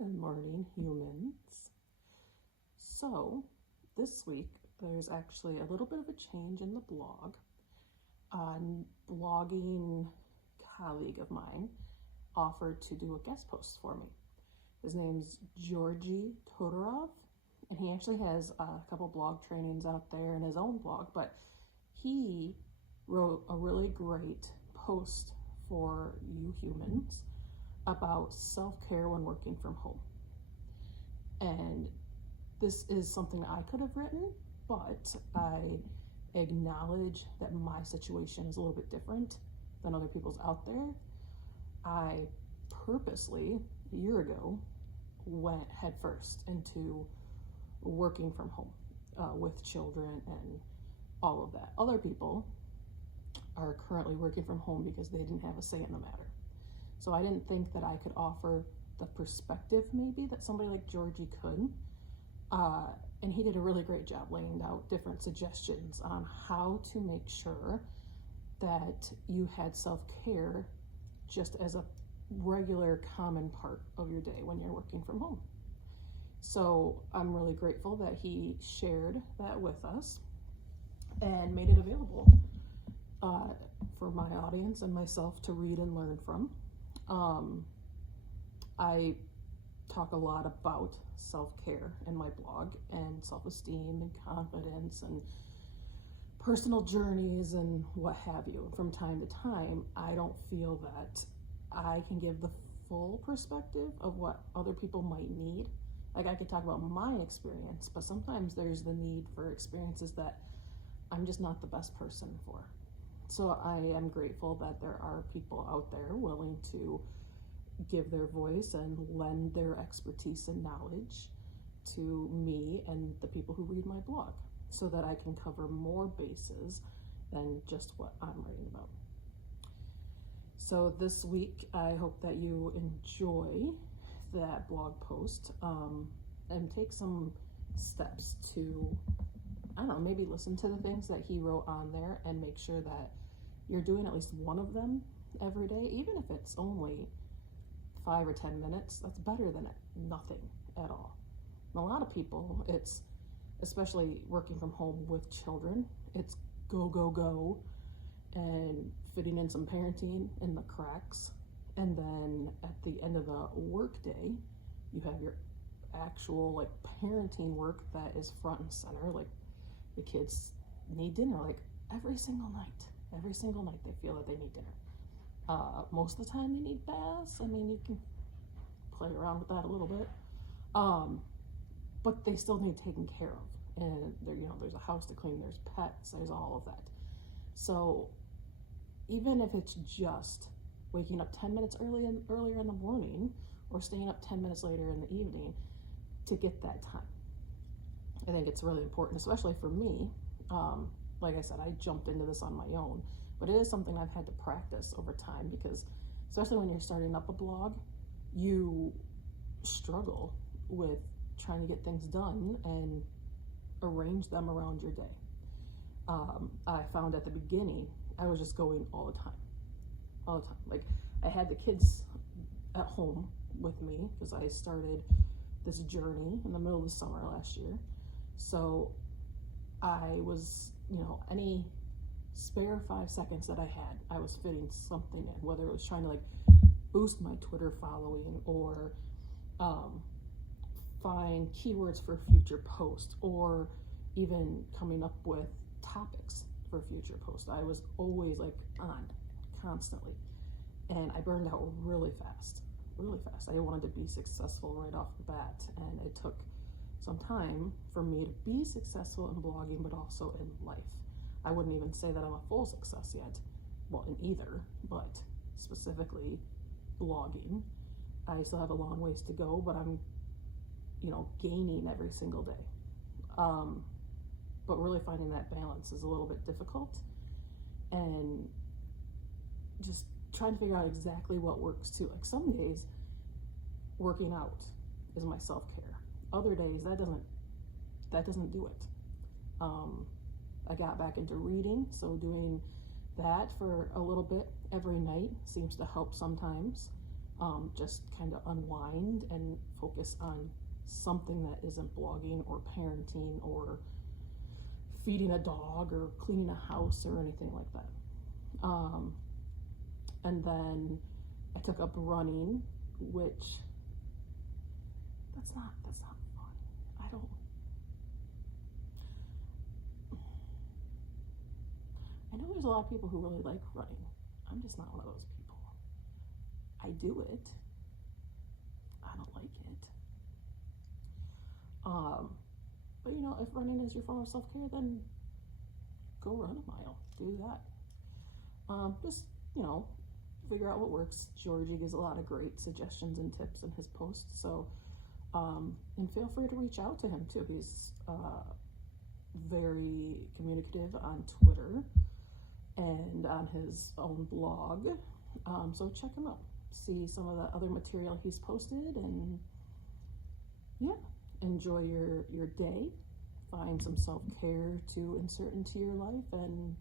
Good morning, humans. So, this week there's actually a little bit of a change in the blog. A blogging colleague of mine offered to do a guest post for me. His name's Georgi Todorov, and he actually has a couple blog trainings out there in his own blog, but he wrote a really great post for you humans about self-care when working from home. And this is something I could have written, but I acknowledge that my situation is a little bit different than other people's out there. I purposely, a year ago, went headfirst into working from home with children and all of that. Other people are currently working from home because they didn't have a say in the matter. So I didn't think that I could offer the perspective maybe that somebody like Georgie could. And he did a really great job laying out different suggestions on how to make sure that you had self-care just as a regular common part of your day when you're working from home. So I'm really grateful that he shared that with us and made it available for my audience and myself to read and learn from. I talk a lot about self-care in my blog and self-esteem and confidence and personal journeys and what have you. From time to time, I don't feel that I can give the full perspective of what other people might need. Like, I could talk about my experience, but sometimes there's the need for experiences that I'm just not the best person for. So I am grateful that there are people out there willing to give their voice and lend their expertise and knowledge to me and the people who read my blog so that I can cover more bases than just what I'm writing about. So this week, I hope that you enjoy that blog post and take some steps to, I don't know, maybe listen to the things that he wrote on there and make sure that you're doing at least one of them every day, even if it's only 5 or 10 minutes. That's better than nothing at all. And a lot of people, it's, especially working from home with children, it's go, go, go, and fitting in some parenting in the cracks. And then at the end of the work day, you have your actual like parenting work that is front and center. Like, the kids need dinner like every single night they feel that they need dinner. Most of the time they need baths. I mean, you can play around with that a little bit, but they still need taken care of. And there, there's a house to clean, there's pets, there's all of that. So even if it's just waking up 10 minutes earlier in the morning or staying up 10 minutes later in the evening to get that time, I think it's really important, especially for me. Like I said, I jumped into this on my own, but it is something I've had to practice over time because, especially when you're starting up a blog, you struggle with trying to get things done and arrange them around your day. I found at the beginning, I was just going all the time. Like, I had the kids at home with me because I started this journey in the middle of the summer last year. So I was, any spare 5 seconds that I had, I was fitting something in, whether it was trying to like boost my Twitter following or find keywords for future posts or even coming up with topics for future posts. I was always like on constantly, and I burned out really fast. I wanted to be successful right off the bat, and it took some time for me to be successful in blogging, but also in life. I wouldn't even say that I'm a full success yet, well, in either, but specifically blogging, I still have a long ways to go, but I'm, gaining every single day. But really finding that balance is a little bit difficult, and just trying to figure out exactly what works too. Like, some days working out is my self-care. Other days that doesn't do it. I got back into reading, so doing that for a little bit every night seems to help sometimes. just kind of unwind and focus on something that isn't blogging or parenting or feeding a dog or cleaning a house or anything like that. And then I took up running, which that's not fun. I know there's a lot of people who really like running. I'm just not one of those people. I do it. I don't like it. But you know, if running is your form of self-care, then go run a mile. Do that. Just, you know, figure out what works. Georgi gives a lot of great suggestions and tips in his posts. So, and feel free to reach out to him too. He's very communicative on Twitter and on his own blog. So check him out. See some of the other material he's posted, and yeah, enjoy your day. Find some self-care to insert into your life, and